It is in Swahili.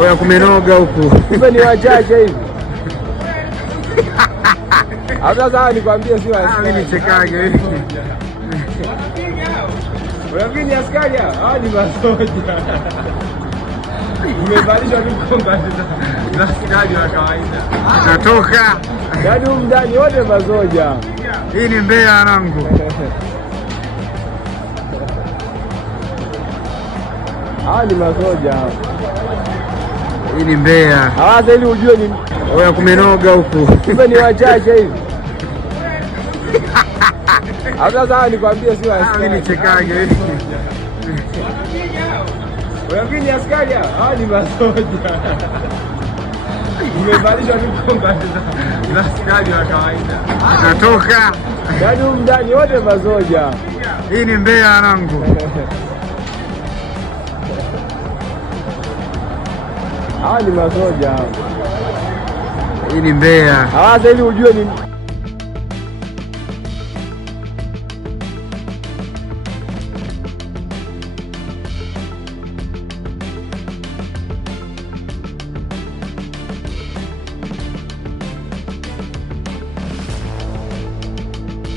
Oya kumenoga huku. Kumbe ni wachache hivi. Hata sasa nikwambie si askari. Mimi nichekage hivi. Wewe ni askari hapa? Ni masoja. Umevalishwa mkomba na askari wa kawaida. Natoka. Yaani ndani wote masoja. Hii ni Mbeya nangu. Ni masoja. Hii ni Mbeya. Sasa ili ujue ni oya kumenoga huku. Kumbe ni wachache hivi. Hata sasa nikwambie si askari. Mimi nichekage hivi. Wewe ni askari hapa? Ni masoja. Umevalishwa mkomba na askari wa kawaida. Natoka. Yaani ndani wote masoja. Hii ni Mbeya nangu. Ni masoja. Hii ni Mbeya. Sasa ili ujue ni